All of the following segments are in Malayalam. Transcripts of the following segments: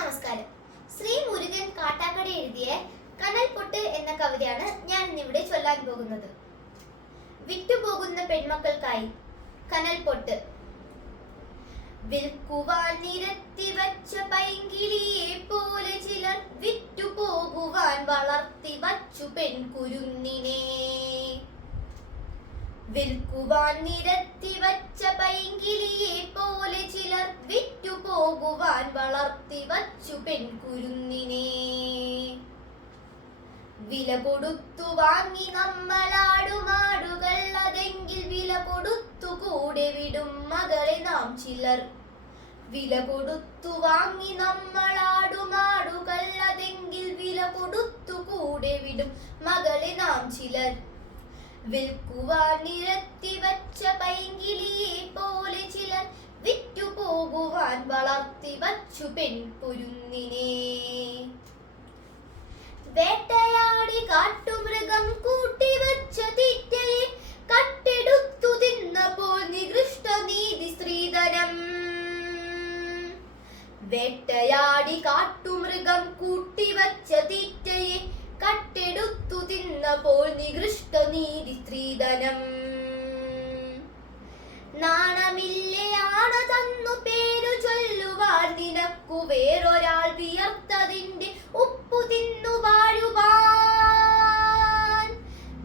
നമസ്കാരം. ശ്രീ മുരുകൻ കാട്ടാക്കട എഴുതിയ കനൽ പൊട്ട് എന്ന കവിതയാണ് ഞാൻ ഇന്നിവിടെ ചൊല്ലാൻ പോകുന്നത്. വിറ്റുപോകുന്ന പെൺമക്കൾക്കായി കനൽ പൊട്ട്. വിൽക്കുവാൻ നിരത്തി വച്ച പൈങ്കിളിയെ പോലെ ചിലർ വിറ്റുപോകുവാൻ വളർത്തി വച്ചു പെൺകുരുന്നിനെ. വിൽക്കുവാൻ നിരത്തി വച്ച പൈങ്കിളിയെ പോലെ ചിലർ വിറ്റുപോകുവാൻ വളർത്തി വച്ചു പെൺകുരുന്നിനെ. വില കൊടുത്തു വാങ്ങി നമ്മളാടുമാടുകൾ, അതെങ്കിൽ വില കൊടുത്തു കൂടെ വിടും മകളെ നാം ചിലർ. വില കൊടുത്തു വാങ്ങി നമ്മളാടുമാടുകൾ, അതെങ്കിൽ വില കൊടുത്തു കൂടെ വിടും മകളെ നാം ചിലർ. വിൽക്കുവാൻ നിരത്തി വച്ച പൈങ്കിളിയെ പോലെ ചിലർ വിറ്റുപോകുവാൻ വളർത്തി വച്ചു പെൺകുരുന്നിനെ. വേട്ടയാടി കാട്ടുമൃഗം കൂട്ടിവച്ച തീറ്റയെ കട്ടെടുത്തു തിന്നപ്പോൾ നികൃഷ്ട നീതി സ്ത്രീധനം. വേട്ടയാടി കാട്ടുമൃഗം കൂട്ടിവച്ച തീറ്റയെ കട്ടെടുത്തു തിന്നപ്പോൾ നികൃഷ്ട നീതി സ്ത്രീധനം. നാണമില്ലയാണ് തന്നു പേരു ചൊല്ലുവാൻ നിനക്കു വേറൊരാൾ വിയർത്തതിന്റെ ഉപ്പു തിന്നു വാഴുവാൻ.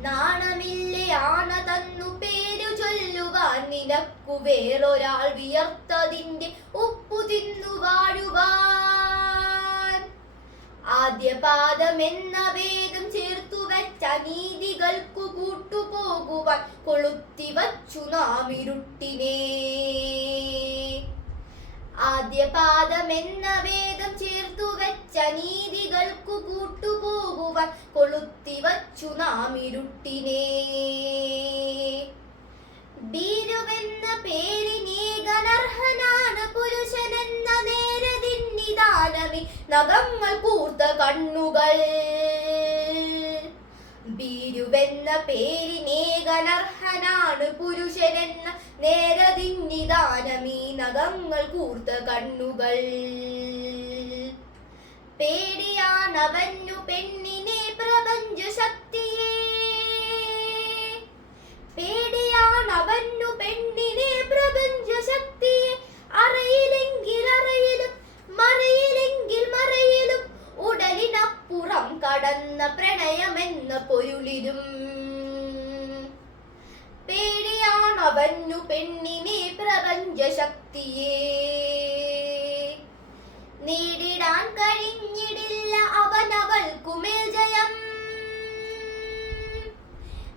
നാണമില്ലയാണ് തന്നു പേരു ചൊല്ലുവാൻ നിനക്കു വേറൊരാൾ വിയർത്തതിന്റെ ഉപ്പു തിന്നു വാഴുവാൻ. ആദ്യപാദമെന്ന വേദം ചേർത്തു വെച്ച നീതികൾക്കു കൂട്ടുപോകുവാൻ കൊളുത്തിവച്ചു നാം ഇരുട്ടിനെ. ആദ്യപാദമെന്ന വേദം ചേർത്തു വെച്ച നീതികൾക്കു കൂട്ടുപോകുവാൻ കൊളുത്തിവച്ചു നാം ഇരുട്ടിനെ. ഭീരുവെന്ന പേരിനേകനർഹനാണ് പുരുഷനെന്ന നേരതിന്നിദാനമി നഖങ്ങൾ കൂർത്ത കണ്ണുകൾ. ഭീരുവെന്ന പേരിനേകനർഹനാണ് പുരുഷനെന്ന നേരതിന്നിദാനമി നഖങ്ങൾ കൂർത്ത കണ്ണുകൾ. പേടിയാണവനു പെണ്ണിനെ പ്രപഞ്ച ശക്തിയെ. പേടിയാണവനു പെണ്ണിനെ പ്രപഞ്ച ശക്തിയെ. അറയിലെങ്കിൽ അറയിലും മറയിലെങ്കിൽ മറയിലും ഉടലിനപ്പുറം കടന്ന പ്രണയമെന്ന പൊരുളിലും. പേടിയാണവനു പെണ്ണിനെ പ്രപഞ്ച ശക്തിയെ. നേരിടാൻ കഴിഞ്ഞിടില്ല അവനവൾക്കുമേൽ ജയം.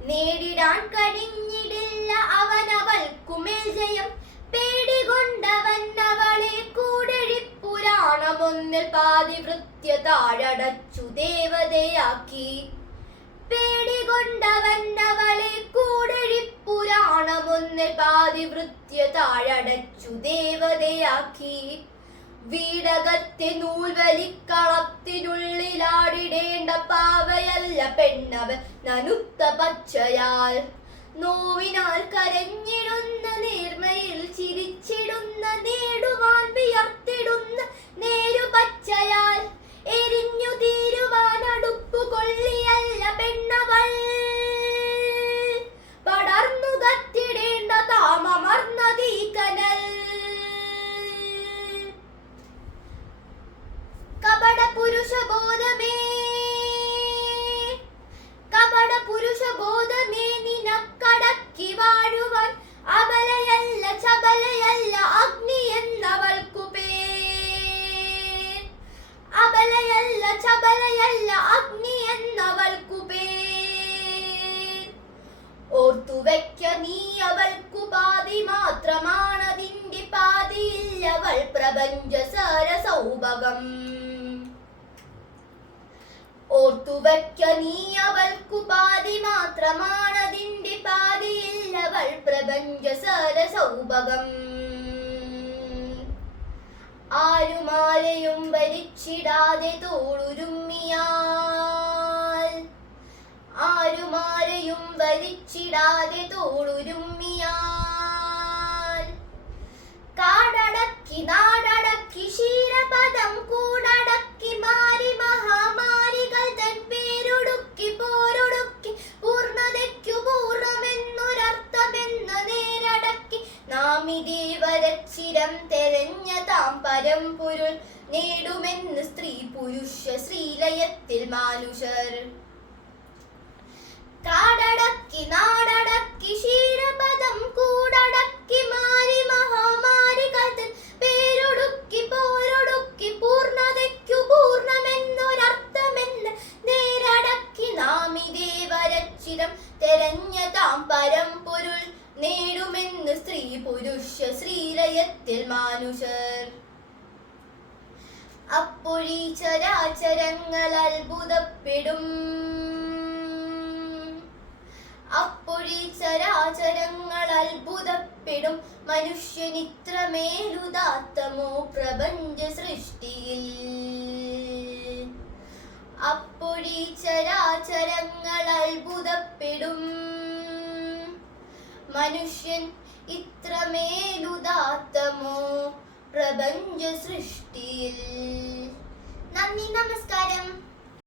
നേരിടാൻ കഴിഞ്ഞിടില്ല അവനവൾക്കുമേൽ ജയം. പേടികൊണ്ടവൻ അവളെ കൂടഴിപ്പുരാണമൊന്നിൽ പാതിവൃത്യ താഴടച്ചു ദേവതയാക്കി. പേടികൊണ്ടവൻ അവളെ കൂടഴിപ്പുരാണമൊന്നിൽ പാതിവൃത്യ താഴടച്ചു ദേവതയാക്കി. വീടകത്തെ നൂൽവലിക്കളത്തിനുള്ളിലാടിടേണ്ട പാവയല്ല പെണ്ണവൻ നനുത്ത പച്ചയാൽ. നോവിനാൽ കരഞ്ഞിടുന്ന നേർമയിൽ ചിരിച്ചിടുന്ന നേടുവാൻ വിയർത്തിടുന്ന നേരുപച്ചയാൽ. എരിഞ്ഞു തീരുവാൻ അടുപ്പു കൊള്ളിയല്ല പെണ്ണവൾ. പടർന്നു കത്തിടേണ്ട താമമർന്ന തീക്കനൽ. കപട പുരുഷബോധമേ കപട പുരുഷബോധമേ നിനക്കടക്കി വാഴുവാൻ അബലയല്ല ചബലയല്ല അഗ്നി എന്നവൾക്കു പേർ. അബലയല്ല ചബലയല്ല അഗ്നി എന്നവൾക്കു പേർ. ഓർത്തുവെക്ക നീ അവൾക്കു പാതി മാത്രമാണതിന്റെ പാതിയില്ലവൾ പ്രപഞ്ച സരസൗഭകം. ഓർത്തുവെക്ക നീ അവൾക്കു പാതി മാത്രമാണതിന്റെ പാതിയില്ലവൾ പ്രപഞ്ച സരസൗഭകം. ആരുമാരെയും ഭരിച്ചിടാതെ തോളുരുമ്മിയാൽ. ആരുമാരെയും ഭരിച്ചിടാതെ തോളുരുമ്മിയാൽ. കാടടക്കി നാടടക്കി ക്ഷീരപദം കൂട പരമ്പൊരുൾ നേടുമെന്ന് സ്ത്രീ പുരുഷ ശ്രീലയത്തിൽ മാനുഷർ. കാടടക്കി നാടടക്കി ക്ഷീരപദം കൂടടക്കി മാരി മഹാമാരി കാലത്തിൽ പേരൊടുക്കി പോരൊടുക്കി പൂർണ്ണതയ്ക്കു പൂർണ്ണമെന്നൊരർത്ഥമെന്ന് നേരടക്കി നാമിതേ വരച്ചിതം തെരഞ്ഞ താം പരമ്പൊരുൾ നേടുമെന്ന് സ്ത്രീ പുരുഷ ശ്രീലയത്തിൽ മാനുഷർ. അപ്പൊഴീ ചരാചരങ്ങൾ അത്ഭുതപ്പെടും, അപ്പൊഴീ ചരാചരങ്ങൾ അത്ഭുതപ്പെടും മനുഷ്യനിത്രമേലുദാത്തമോ പ്രപഞ്ച സൃഷ്ടിയിൽ. അപ്പൊഴീ ചരാചരങ്ങൾ അത്ഭുതപ്പെടും മനുഷ്യൻ ഇത്രമേലുദാത്തമോ പ്രപഞ്ച സൃഷ്ടിയിൽ. നന്ദി, നമസ്കാരം.